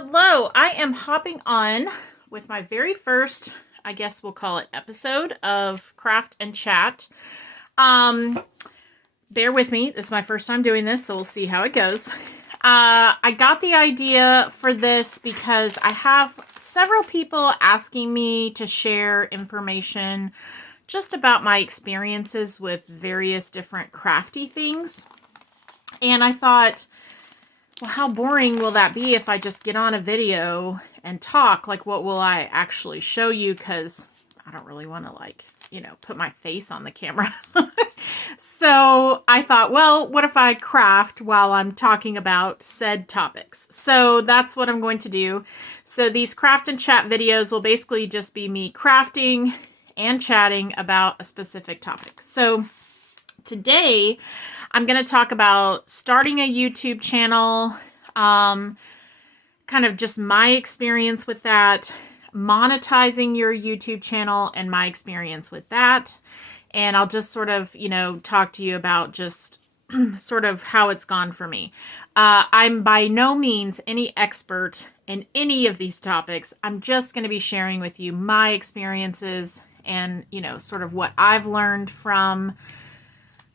Hello, I am hopping on with my very first, I guess we'll call it episode of Craft and Chat. Um, Bear with me. This is my first time doing this, so we'll see how it goes. I got the idea for this because I have several people asking me to share information just about my experiences with various different crafty things. And I thought, well, how boring will that be if I just get on a video and talk? Like, what will I actually show you? Because I don't really want to, put my face on the camera. So I thought, well, what if I craft while I'm talking about said topics? So that's what I'm going to do. So these craft and chat videos will basically just be me crafting and chatting about a specific topic. So today I'm going to talk about starting a YouTube channel, kind of just my experience with that, monetizing your YouTube channel and my experience with that. And I'll just sort of, talk to you about just sort of how it's gone for me. I'm by no means any expert in any of these topics. I'm just going to be sharing with you my experiences and, sort of what I've learned from,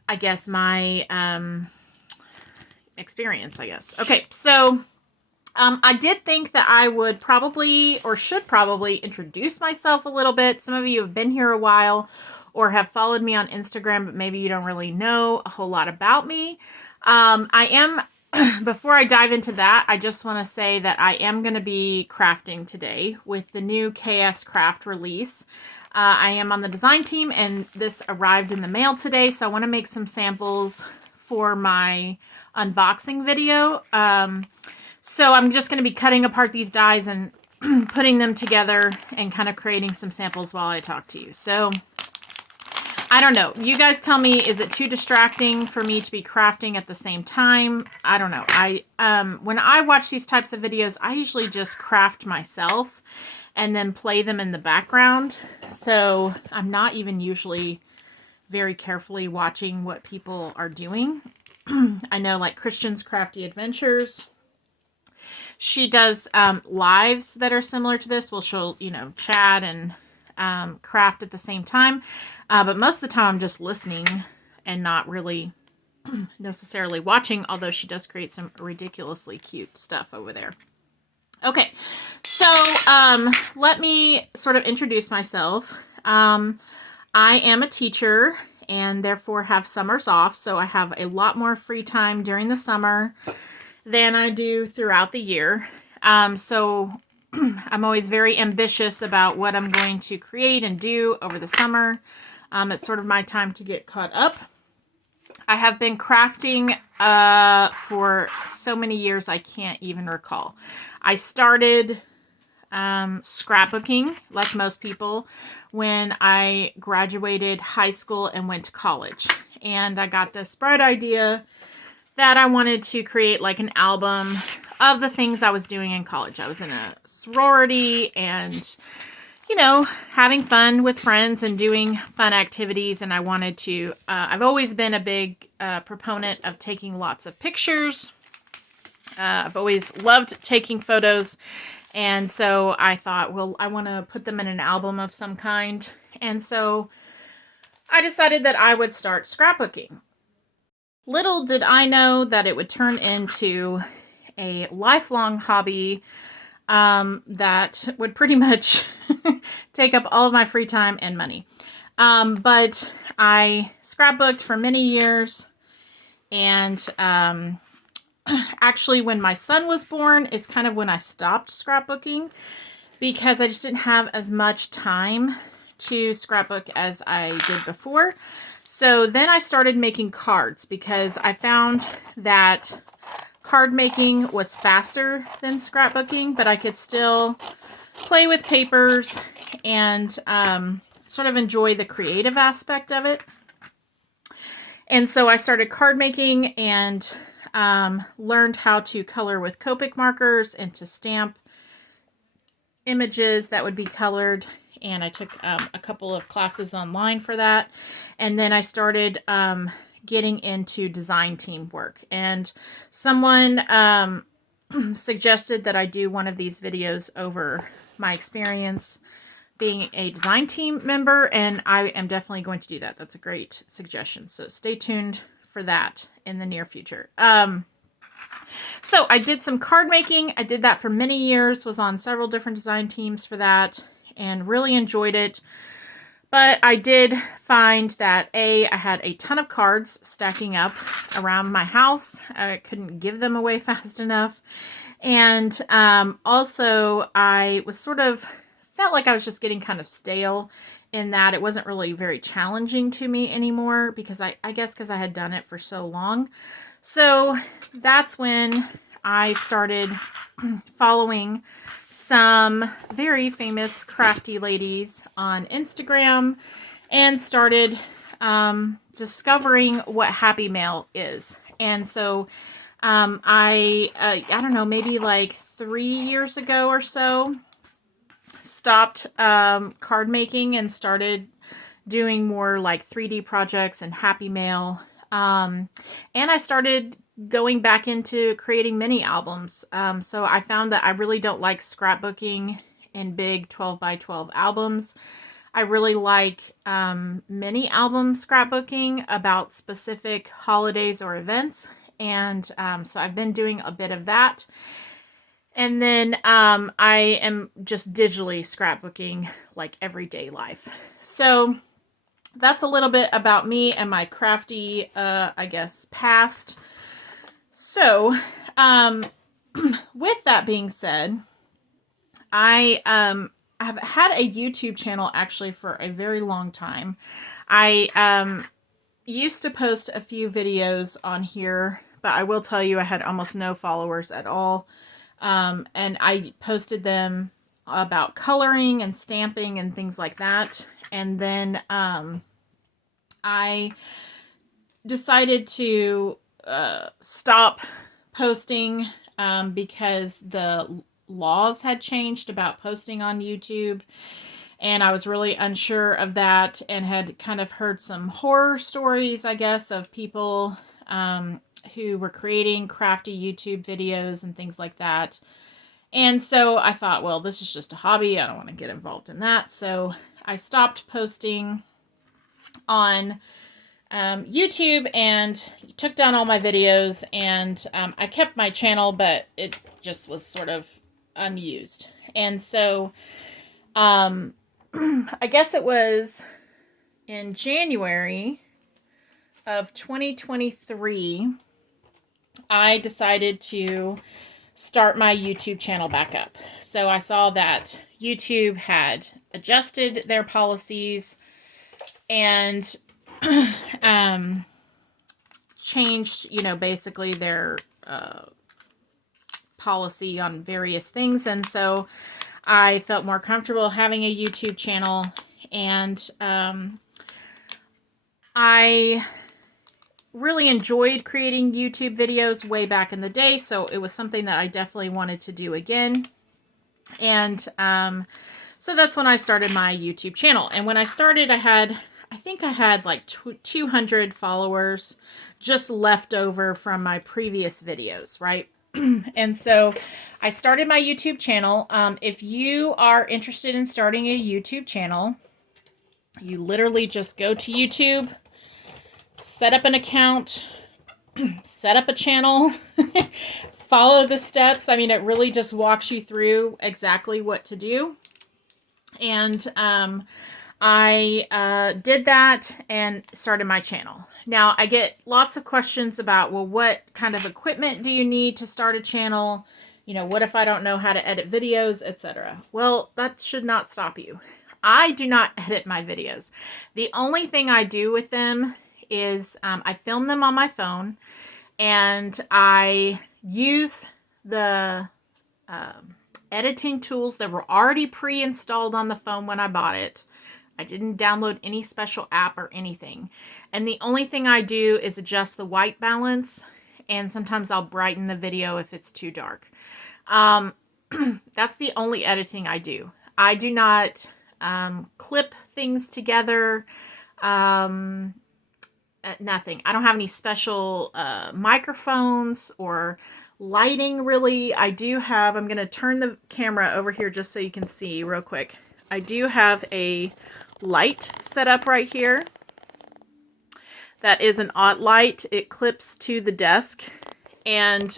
I guess, my experience, I guess. Okay, so I did think that I would probably, or should probably, introduce myself a little bit. Some of you have been here a while or have followed me on Instagram, but maybe you don't really know a whole lot about me. Before I dive into that, I just want to say that I am going to be crafting today with the new KS Craft release. I am on the design team, and this arrived in the mail today, so I want to make some samples for my unboxing video. So I'm just going to be cutting apart these dies and putting them together and kind of creating some samples while I talk to you. So I don't know. You guys tell me, is it too distracting for me to be crafting at the same time? I don't know. When I watch these types of videos, I usually just craft myself and then play them in the background. So I'm not even usually very carefully watching what people are doing. I know, like Christian's Crafty Adventures, she does lives that are similar to this. Well, she'll, chat and craft at the same time. But most of the time I'm just listening and not really necessarily watching, although she does create some ridiculously cute stuff over there. Okay, so let me sort of introduce myself. I am a teacher and therefore have summers off, so I have a lot more free time during the summer than I do throughout the year. So I'm always very ambitious about what I'm going to create and do over the summer. It's sort of my time to get caught up. I have been crafting for so many years I can't even recall. I started scrapbooking, like most people, when I graduated high school and went to college. And I got this bright idea that I wanted to create like an album of the things I was doing in college. I was in a sorority and, having fun with friends and doing fun activities. And I wanted to, I've always been a big proponent of taking lots of pictures. I've always loved taking photos. And so I thought, well, I want to put them in an album of some kind. And so I decided that I would start scrapbooking. Little did I know that it would turn into a lifelong hobby that would pretty much take up all of my free time and money. But I scrapbooked for many years, and actually when my son was born is kind of when I stopped scrapbooking, because I just didn't have as much time to scrapbook as I did before. So then I started making cards because I found that card making was faster than scrapbooking, but I could still play with papers and sort of enjoy the creative aspect of it. And so I started card making and learned how to color with Copic markers and to stamp images that would be colored. And I took a couple of classes online for that. And then I started getting into design team work. And someone suggested that I do one of these videos over my experience being a design team member, and I am definitely going to do that. That's a great suggestion. So stay tuned for that in the near future. So I did some card making. I did that for many years, was on several different design teams for that, and really enjoyed it. But I did find that I had a ton of cards stacking up around my house. I couldn't give them away fast enough. And also I was felt like I was just getting kind of stale in that it wasn't really very challenging to me anymore, because I guess because I had done it for so long. So that's when I started following some very famous crafty ladies on Instagram and started discovering what happy mail is. And so I don't know, maybe like 3 years ago or so, stopped card making and started doing more like 3D projects and happy mail. And I started going back into creating mini albums. So I found that I really don't like scrapbooking in big 12 by 12 albums. I really like mini album scrapbooking about specific holidays or events. And so I've been doing a bit of that. And then I am just digitally scrapbooking like everyday life. So that's a little bit about me and my crafty, I guess, past. So with that being said, I have had a YouTube channel actually for a very long time. I used to post a few videos on here, but I will tell you I had almost no followers at all. And I posted them about coloring and stamping and things like that. And then I decided to stop posting because the laws had changed about posting on YouTube. And I was really unsure of that and had kind of heard some horror stories, I guess, of people who were creating crafty YouTube videos and things like that. And so I thought, well, this is just a hobby. I don't want to get involved in that. So I stopped posting on YouTube and took down all my videos, and I kept my channel, but it just was sort of unused. And so I guess it was in January of 2023, I decided to start my YouTube channel back up. So I saw that YouTube had adjusted their policies and changed, basically their policy on various things. And so I felt more comfortable having a YouTube channel, and I really enjoyed creating YouTube videos way back in the day, so it was something that I definitely wanted to do again. And so that's when I started my YouTube channel. And when I started, I think I had like 200 followers just left over from my previous videos, right? And so I started my YouTube channel. If you are interested in starting a YouTube channel, you literally just go to YouTube, set up an account, set up a channel, follow the steps. I mean, it really just walks you through exactly what to do. And I did that and started my channel. Now, I get lots of questions about, well, what kind of equipment do you need to start a channel? What if I don't know how to edit videos, etc.? Well, that should not stop you. I do not edit my videos. The only thing I do with them is I film them on my phone, and I use the editing tools that were already pre-installed on the phone when I bought it. I didn't download any special app or anything. And the only thing I do is adjust the white balance, and sometimes I'll brighten the video if it's too dark. That's the only editing I do. I do not clip things together. Nothing. I don't have any special microphones or lighting really, I do have, I'm going to turn the camera over here just so you can see real quick. I do have a light set up right here. That is an aught light. It clips to the desk. And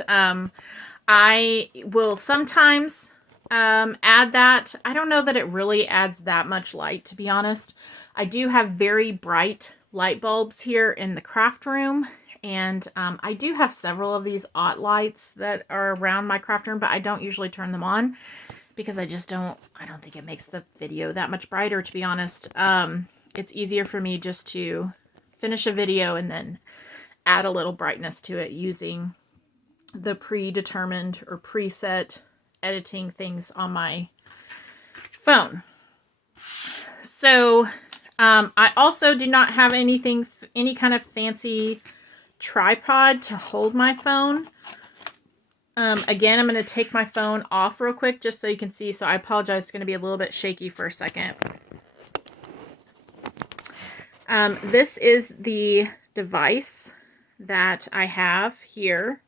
I will sometimes add that. I don't know that it really adds that much light, to be honest. I do have very bright light bulbs here in the craft room. And I do have several of these aught lights that are around my craft room, but I don't usually turn them on because I don't think it makes the video that much brighter, to be honest. It's easier for me just to finish a video and then add a little brightness to it using the predetermined or preset editing things on my phone. So I also do not have any kind of fancy tripod to hold my phone. Again, I'm going to take my phone off real quick just so you can see. So I apologize. It's going to be a little bit shaky for a second. This is the device that I have here.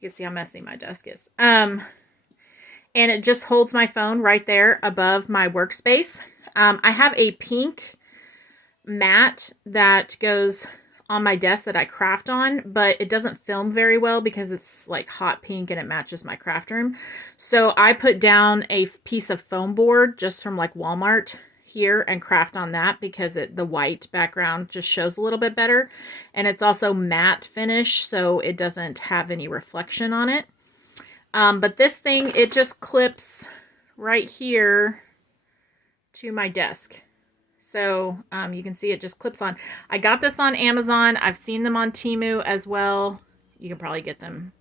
You can see how messy my desk is. And it just holds my phone right there above my workspace. I have a pink mat that goes on my desk that I craft on, but it doesn't film very well because it's like hot pink and it matches my craft room. So I put down a piece of foam board just from like Walmart here and craft on that because the white background just shows a little bit better. And it's also matte finish, so it doesn't have any reflection on it. But this thing, it just clips right here to my desk. So you can see it just clips on. I got this on Amazon. I've seen them on Temu as well. You can probably get them,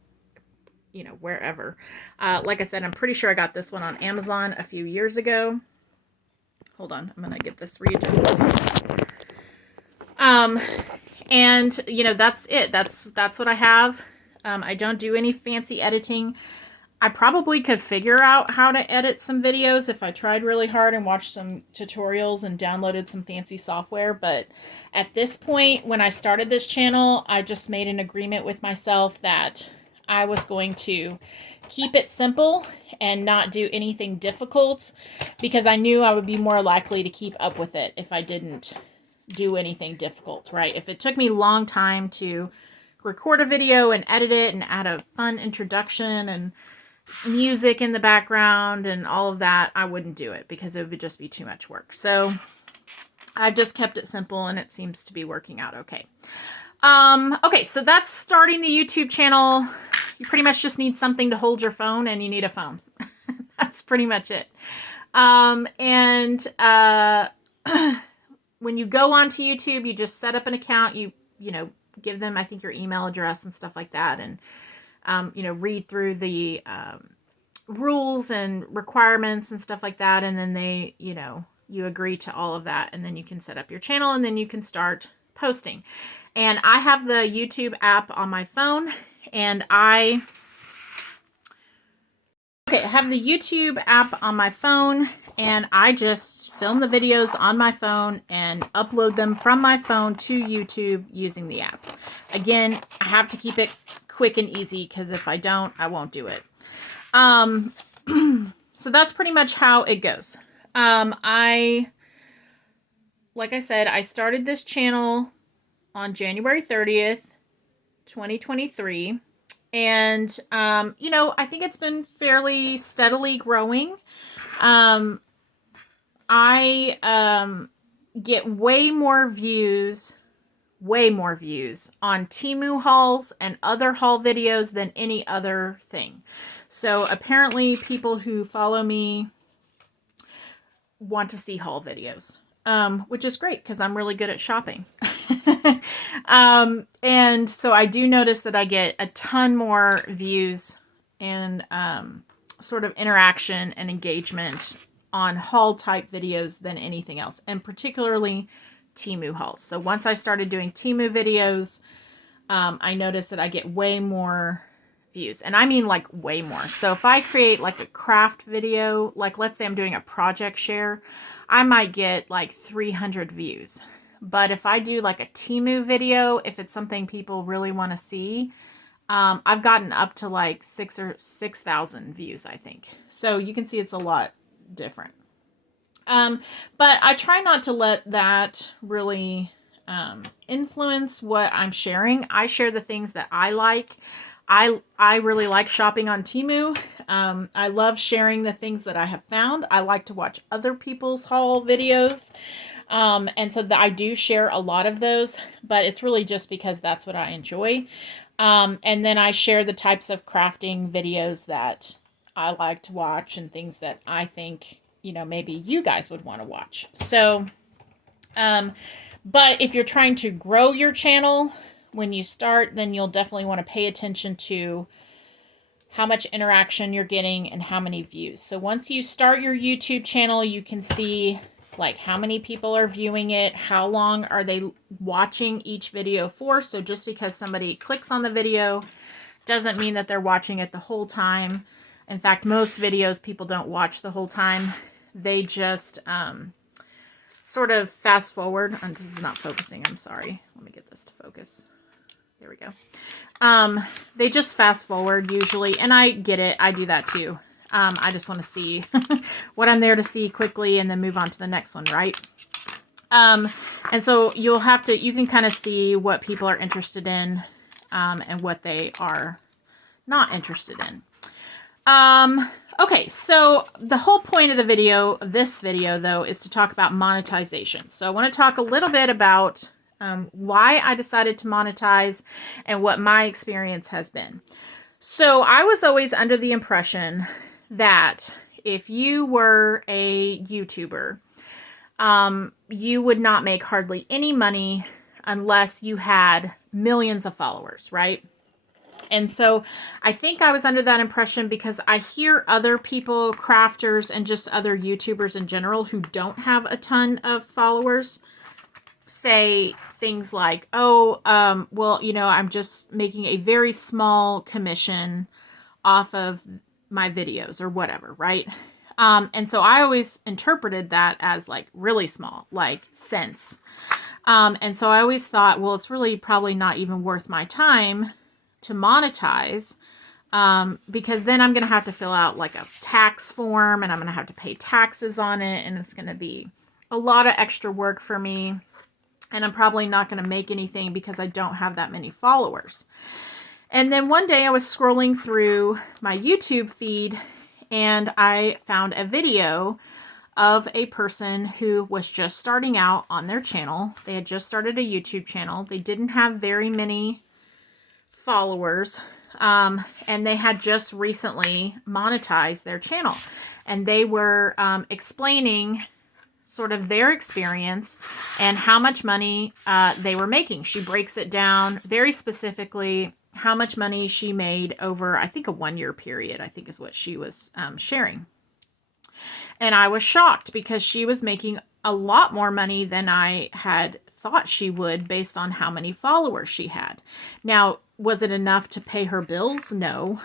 you know, wherever. Like I said, I'm pretty sure I got this one on Amazon a few years ago. Hold on, I'm gonna get this readjusted. And you know, that's it. That's what I have. I don't do any fancy editing. I probably could figure out how to edit some videos if I tried really hard and watched some tutorials and downloaded some fancy software. But at this point, when I started this channel, I just made an agreement with myself that I was going to keep it simple and not do anything difficult because I knew I would be more likely to keep up with it if I didn't do anything difficult, right? If it took me a long time to record a video and edit it and add a fun introduction and music in the background and all of that, I wouldn't do it because it would just be too much work. So I've just kept it simple and it seems to be working out okay. Okay, so that's starting the YouTube channel. You pretty much just need something to hold your phone and you need a phone. That's pretty much it. When you go onto YouTube, you just set up an account, you know, give them, I think, your email address and stuff like that. And, you know, read through the rules and requirements and stuff like that. And then they, you know, you agree to all of that. And then you can set up your channel and then you can start posting. And I have the YouTube app on my phone and I have the YouTube app on my phone and I just film the videos on my phone and upload them from my phone to YouTube using the app. Again, I have to keep it quick and easy because if I don't, I won't do it. So that's pretty much how it goes. Like I said, I started this channel on January 30th, 2023. And, you know, I think it's been fairly steadily growing. I get way more views on Temu hauls and other haul videos than any other thing. So apparently people who follow me want to see haul videos, which is great because I'm really good at shopping. And so I do notice that I get a ton more views and sort of interaction and engagement on haul type videos than anything else, and particularly Temu hauls. So once I started doing Temu videos, I noticed that I get way more views, and I mean like way more. So if I create like a craft video, like let's say I'm doing a project share, I might get like 300 views. But if I do like a Temu video, if it's something people really want to see, I've gotten up to like 6,000 views, I think. So you can see it's a lot different. But I try not to let that really influence what I'm sharing. I share the things that I like. I really like shopping on Temu. I love sharing the things that I have found. I like to watch other people's haul videos. And so I do share a lot of those, but it's really just because that's what I enjoy. And then I share the types of crafting videos that I like to watch and things that I think, you know, maybe you guys would want to watch. So, but if you're trying to grow your channel when you start, then you'll definitely want to pay attention to how much interaction you're getting and how many views. So once you start your YouTube channel, you can see like how many people are viewing it, how long are they watching each video for. So just because somebody clicks on the video doesn't mean that they're watching it the whole time. In fact, most videos people don't watch the whole time. They just sort of fast forward. And this is not focusing, I'm sorry. Let me get this to focus. There we go. They just fast forward usually, and I get it. I do that too. I just want to see what I'm there to see quickly and then move on to the next one, right? And so you can kind of see what people are interested in, and what they are not interested in. Okay, so the whole point of this video though, is to talk about monetization. So I want to talk a little bit about why I decided to monetize and what my experience has been. So I was always under the impression that if you were a YouTuber, you would not make hardly any money unless you had millions of followers, right? And so I think I was under that impression because I hear other people, crafters, and just other YouTubers in general who don't have a ton of followers say things like, oh, well, you know, I'm just making a very small commission off of my videos or whatever, right? And so I always interpreted that as like really small, like cents. And so I always thought, well, it's really probably not even worth my time to monetize, because then I'm going to have to fill out like a tax form and I'm going to have to pay taxes on it. And it's going to be a lot of extra work for me. And I'm probably not going to make anything because I don't have that many followers. And then one day I was scrolling through my YouTube feed and I found a video of a person who was just starting out on their channel. They had just started a YouTube channel. They didn't have very many followers, and they had just recently monetized their channel. And they were explaining sort of their experience and how much money they were making. She breaks it down very specifically how much money she made over, I think, a 1-year period, I think is what she was sharing. And I was shocked because she was making a lot more money than I had thought she would based on how many followers she had. Now, was it enough to pay her bills? No.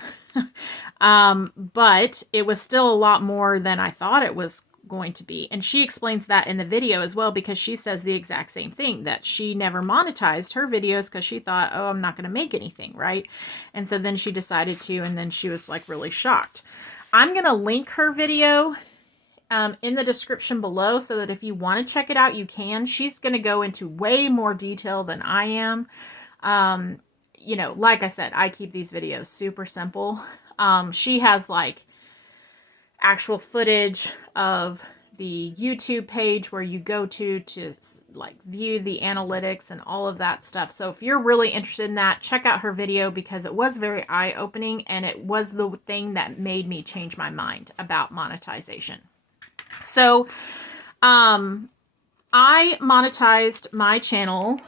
But it was still a lot more than I thought it was going to be. And she explains that in the video as well, because she says the exact same thing, that she never monetized her videos because she thought, oh, I'm not going to make anything, right? And so then she decided to, and then she was like really shocked. I'm going to link her video in the description below so that if you want to check it out, you can. She's going to go into way more detail than I am. You know, like I said, I keep these videos super simple. She has like actual footage of the YouTube page where you go to like view the analytics and all of that stuff. So if you're really interested in that, check out her video because it was very eye-opening and it was the thing that made me change my mind about monetization. So, I monetized my channel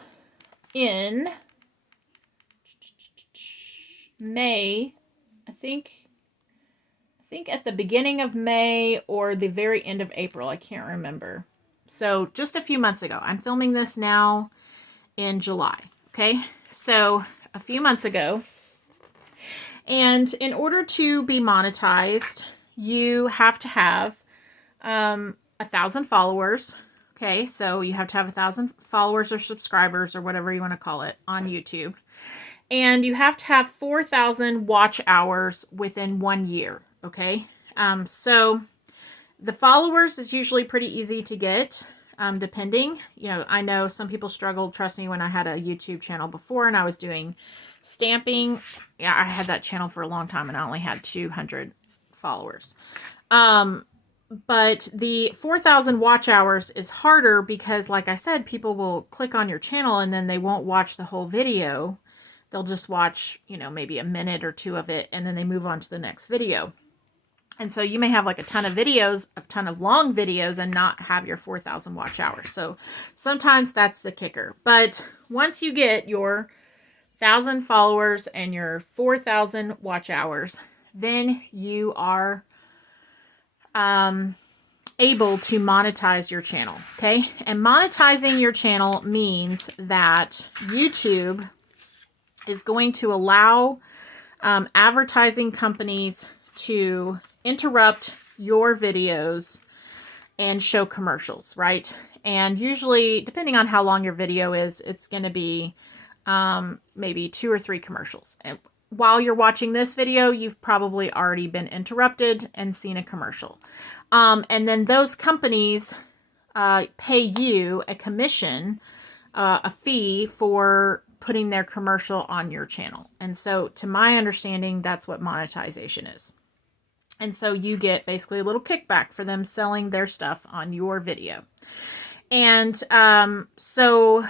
in May, I think at the beginning of May or the very end of April. I can't remember. So just a few months ago. I'm filming this now in July. Okay. So a few months ago. And in order to be monetized, you have to have 1,000 followers. Okay. So you have to have 1,000 followers or subscribers or whatever you want to call it on YouTube. And you have to have 4,000 watch hours within 1 year. Okay. So the followers is usually pretty easy to get, depending. You know, I know some people struggled. Trust me, when I had a YouTube channel before and I was doing stamping, yeah, I had that channel for a long time and I only had 200 followers. But the 4,000 watch hours is harder because, like I said, people will click on your channel and then they won't watch the whole video. They'll just watch, you know, maybe a minute or two of it and then they move on to the next video. And so you may have like a ton of videos, a ton of long videos, and not have your 4,000 watch hours. So sometimes that's the kicker. But once you get your 1,000 followers and your 4,000 watch hours, then you are able to monetize your channel. Okay. And monetizing your channel means that YouTube is going to allow advertising companies to interrupt your videos and show commercials, right? And usually, depending on how long your video is, it's going to be maybe 2 or 3 commercials. And while you're watching this video, you've probably already been interrupted and seen a commercial. And then those companies pay you a commission, a fee for putting their commercial on your channel. And so, to my understanding, that's what monetization is. And so you get basically a little kickback for them selling their stuff on your video. And so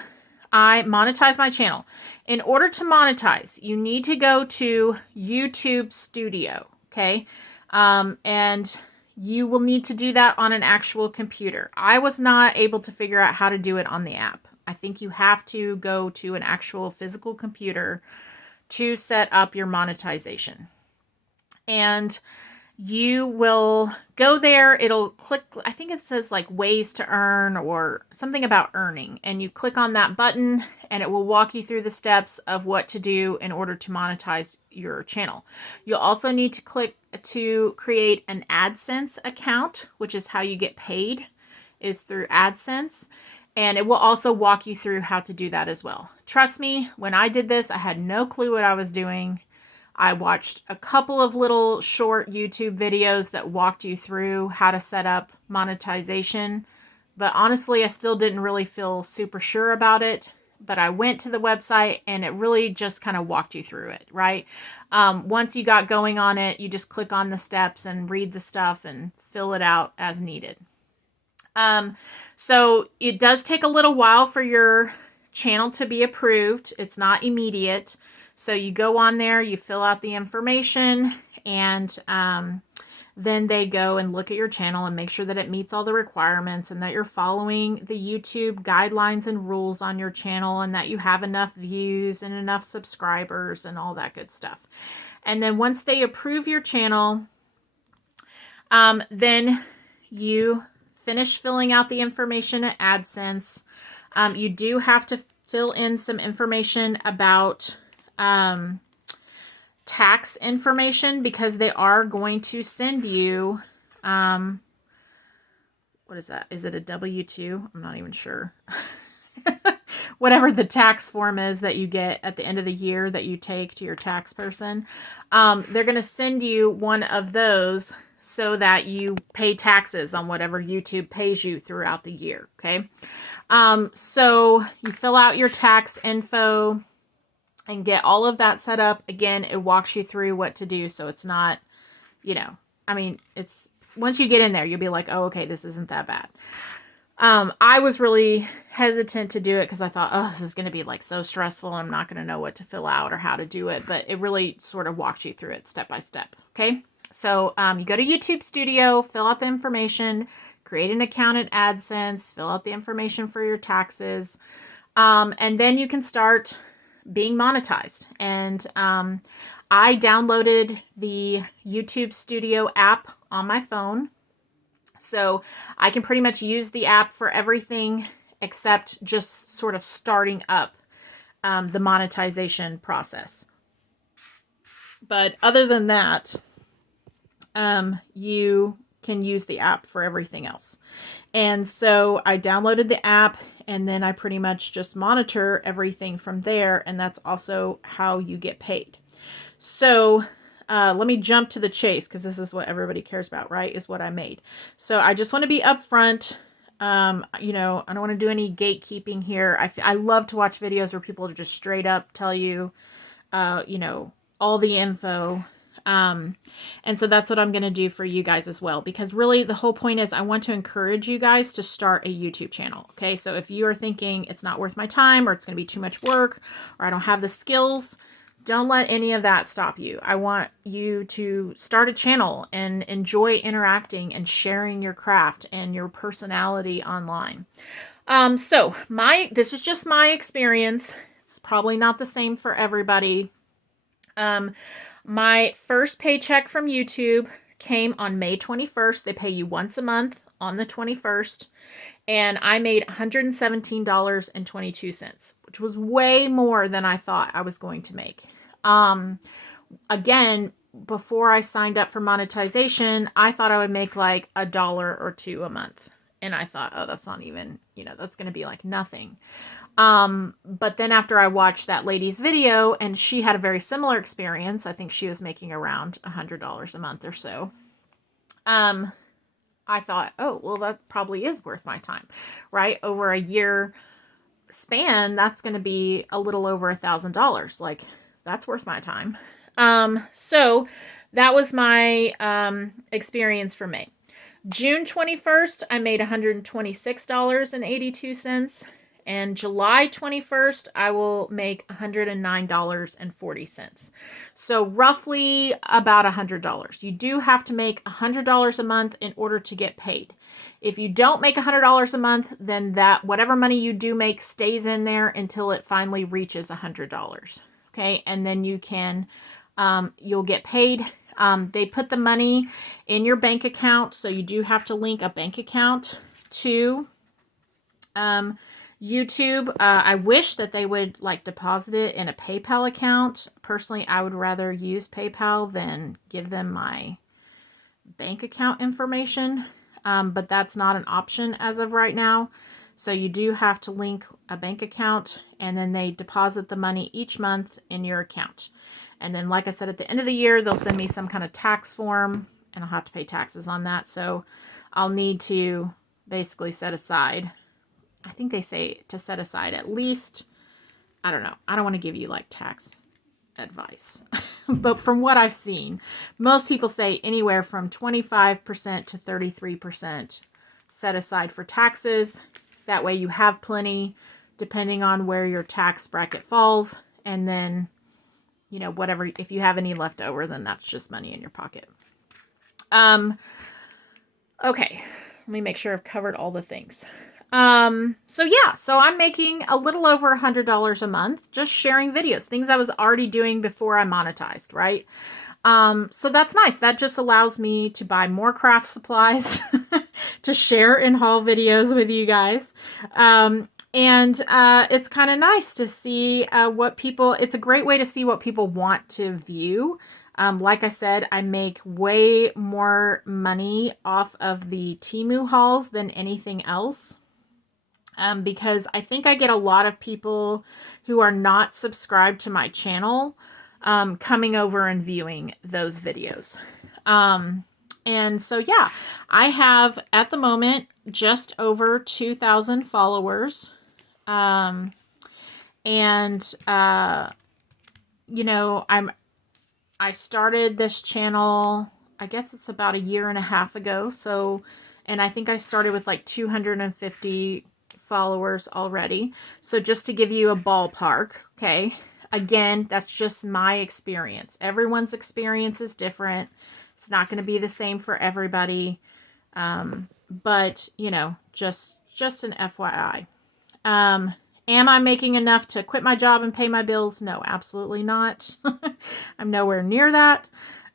I monetize my channel. In order to monetize, you need to go to YouTube Studio, okay? And you will need to do that on an actual computer. I was not able to figure out how to do it on the app. I think you have to go to an actual physical computer to set up your monetization. And you will go there, it'll click, I think it says like ways to earn or something about earning, and you click on that button and it will walk you through the steps of what to do in order to monetize your channel. You'll also need to click to create an AdSense account, which is how you get paid, is through AdSense. And it will also walk you through how to do that as well. Trust me, when I did this, I had no clue what I was doing. I watched a couple of little short YouTube videos that walked you through how to set up monetization. But honestly, I still didn't really feel super sure about it. But I went to the website and it really just kind of walked you through it, right? Once you got going on it, you just click on the steps and read the stuff and fill it out as needed. So it does take a little while for your channel to be approved. It's not immediate. So you go on there, you fill out the information, and then they go and look at your channel and make sure that it meets all the requirements and that you're following the YouTube guidelines and rules on your channel and that you have enough views and enough subscribers and all that good stuff. And then once they approve your channel, then you finish filling out the information at AdSense. You do have to fill in some information about tax information because they are going to send you, what is that? Is it a W-2? I'm not even sure. Whatever the tax form is that you get at the end of the year that you take to your tax person. They're going to send you one of those so that you pay taxes on whatever YouTube pays you throughout the year. Okay. So you fill out your tax info and get all of that set up. Again, it walks you through what to do. So it's not, you know, I mean, it's once you get in there, you'll be like, oh, okay, this isn't that bad. I was really hesitant to do it because I thought, oh, this is going to be like so stressful. I'm not going to know what to fill out or how to do it. But it really sort of walks you through it step by step. Okay. So you go to YouTube Studio, fill out the information, create an account at AdSense, fill out the information for your taxes. And then you can start being monetized. And I downloaded the YouTube Studio app on my phone. So I can pretty much use the app for everything except just sort of starting up the monetization process. But other than that, you can use the app for everything else. And so I downloaded the app, and then I pretty much just monitor everything from there. And that's also how you get paid. So let me jump to the chase, because this is what everybody cares about, right? Is what I made. So I just want to be upfront. You know, I don't want to do any gatekeeping here. I love to watch videos where people just straight up tell you, you know, all the info. And so that's what I'm going to do for you guys as well, because really the whole point is I want to encourage you guys to start a YouTube channel. Okay. So if you are thinking it's not worth my time, or it's going to be too much work, or I don't have the skills, don't let any of that stop you. I want you to start a channel and enjoy interacting and sharing your craft and your personality online. So this is just my experience. It's probably not the same for everybody. My first paycheck from YouTube came on May 21st. They pay you once a month on the 21st. And I made $117.22, which was way more than I thought I was going to make. Again, before I signed up for monetization, I thought I would make like $1 or $2 a month. And I thought, oh, that's not even, you know, that's going to be like nothing. But then after I watched that lady's video, and she had a very similar experience, I think she was making around $100 a month or so. I thought, oh, well, that probably is worth my time, right? Over a year span, that's going to be a little over $1,000. Like, that's worth my time. So that was my experience for May. June 21st, I made $126.82. And July 21st, I will make $109.40. So roughly about $100. You do have to make $100 a month in order to get paid. If you don't make $100 a month, then that whatever money you do make stays in there until it finally reaches $100. Okay, and then you can, you'll get paid. They put the money in your bank account, so you do have to link a bank account to YouTube. I wish that they would like deposit it in a PayPal account. Personally, I would rather use PayPal than give them my bank account information. But that's not an option as of right now. So you do have to link a bank account, and then they deposit the money each month in your account. And then, like I said, at the end of the year, they'll send me some kind of tax form, and I'll have to pay taxes on that. So I'll need to basically set aside, I think they say to set aside at least, I don't know. I don't want to give you like tax advice. But from what I've seen, most people say anywhere from 25% to 33% set aside for taxes. That way you have plenty, depending on where your tax bracket falls. And then, you know, whatever, if you have any left over, then that's just money in your pocket. Okay, let me make sure I've covered all the things. So I'm making a little over $100 a month, just sharing videos, things I was already doing before I monetized, right? So that's nice. That just allows me to buy more craft supplies to share in haul videos with you guys. It's kind of nice to see what people, it's a great way to see what people want to view. Like I said, I make way more money off of the Temu hauls than anything else. Because I think I get a lot of people who are not subscribed to my channel coming over and viewing those videos. And so, yeah, I have at the moment just over 2,000 followers. You know, I started this channel, I guess it's about a year and a half ago. So, and I think I started with like 250 followers already. So just to give you a ballpark, okay, again, that's just my experience. Everyone's experience is different. It's not going to be the same for everybody. But you know, just an FYI. Am I making enough to quit my job and pay my bills? No, absolutely not. I'm nowhere near that.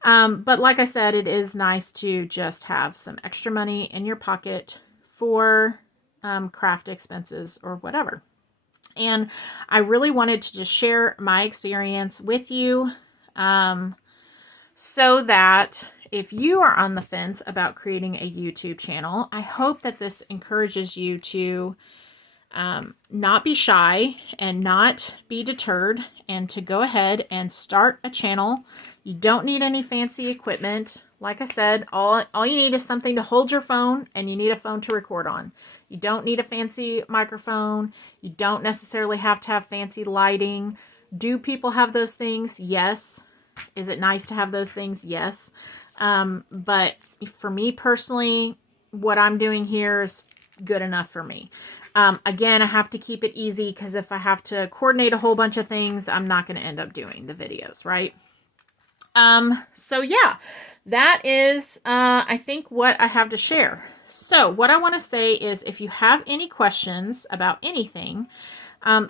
But like I said, it is nice to just have some extra money in your pocket for craft expenses or whatever. And I really wanted to just share my experience with you so that if you are on the fence about creating a YouTube channel, I hope that this encourages you to not be shy and not be deterred, and to go ahead and start a channel. You don't need any fancy equipment. Like I said, all you need is something to hold your phone, and you need a phone to record on. You don't need a fancy microphone. You don't necessarily have to have fancy lighting. Do people have those things? Yes. Is it nice to have those things? Yes. But for me personally, what I'm doing here is good enough for me. Again, I have to keep it easy, because if I have to coordinate a whole bunch of things, I'm not going to end up doing the videos, right? So yeah, that is, I think, what I have to share. So what I want to say is, if you have any questions about anything,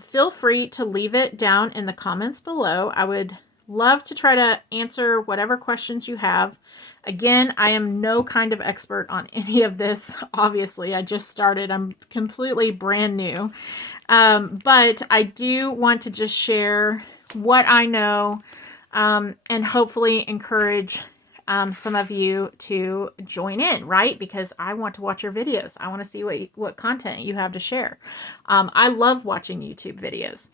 feel free to leave it down in the comments below. I would love to try to answer whatever questions you have. Again, I am no kind of expert on any of this. Obviously, I just started. I'm completely brand new. But I do want to just share what I know, and hopefully encourage some of you to join in, right? Because I want to watch your videos. I want to see what content you have to share. I love watching YouTube videos.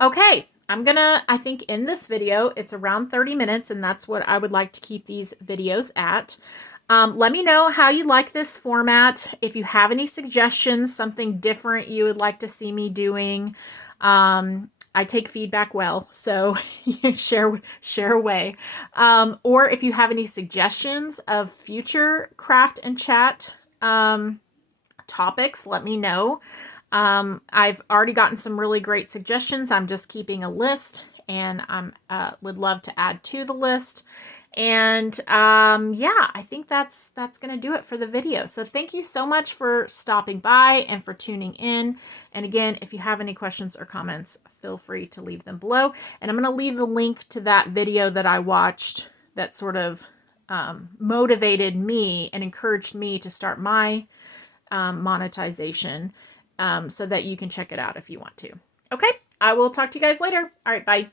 Okay, I'm gonna, I think, end this video. It's around 30 minutes, and that's what I would like to keep these videos at. Let me know how you like this format. If you have any suggestions, something different you would like to see me doing. I take feedback well, so share away. Or if you have any suggestions of future craft and chat topics, let me know. I've already gotten some really great suggestions. I'm just keeping a list, and I would love to add to the list. And yeah, I think that's going to do it for the video. So thank you so much for stopping by and for tuning in. And again, if you have any questions or comments, feel free to leave them below. And I'm going to leave the link to that video that I watched that sort of motivated me and encouraged me to start my monetization, so that you can check it out if you want to. Okay, I will talk to you guys later. All right, bye.